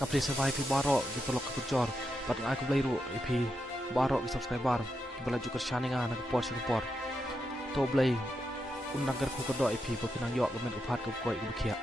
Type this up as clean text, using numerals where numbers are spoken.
Kapri survive pi baro gitu lok kecor. Pat ngai ku blai ru pi baro ki subscriber. Ki bala juga shaninga na por por. To blai un nagar ku ko do pi po pinang yok men upat ku koi ku kia.